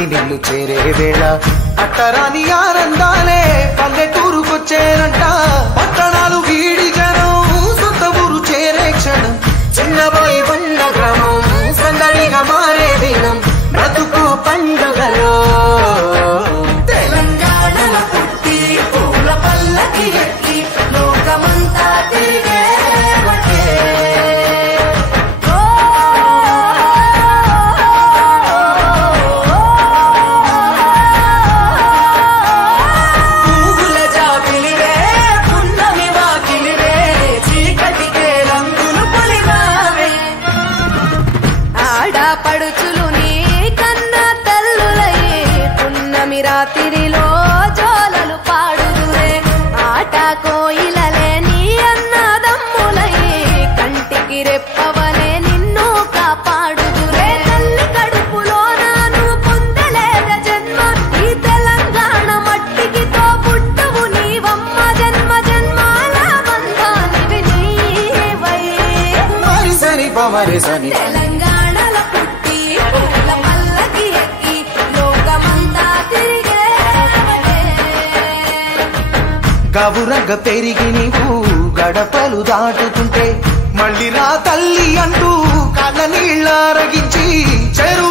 ఇంటి నిల్లు చేరే వేళ అట్టరాని ఆనందాలే పల్లెటూరుకొచ్చేనంట పట్టణాలు వీడి జనం సొంత ఊరు చేరే క్షణం చిన్నబాయి బండ గ్రామం సందడిగా మారే దినం బ్రతుకు పండుగలో తెలంగాణలో పుట్టి పూల పల్లకి ఎక్కి లోకమంతా తిరిగే పడుచులు నీ కన్నా తల్లులయ్యే పున్నమి రాత్రిలో జోలలు పాడుదురే ఆట కోయిలలే నీ అన్నదమ్ములయ్యే కంటికి రెప్పవలే నిన్ను కాపాడుదురే తల్లి కడుపులో నాను పొందలేద జన్మ ఈ తెలంగాణ మట్టికి తో పుట్టవు నీవమ్మ జన్మ జన్మాల బంధానివి నీవై సరి పమరి సని గబురగ పెరిగి నీవు గడపలు దాటుతుంటే మళ్ళీ రా తల్లి అంటూ కళ్ళ నీళ్ళ రగించి చెరువు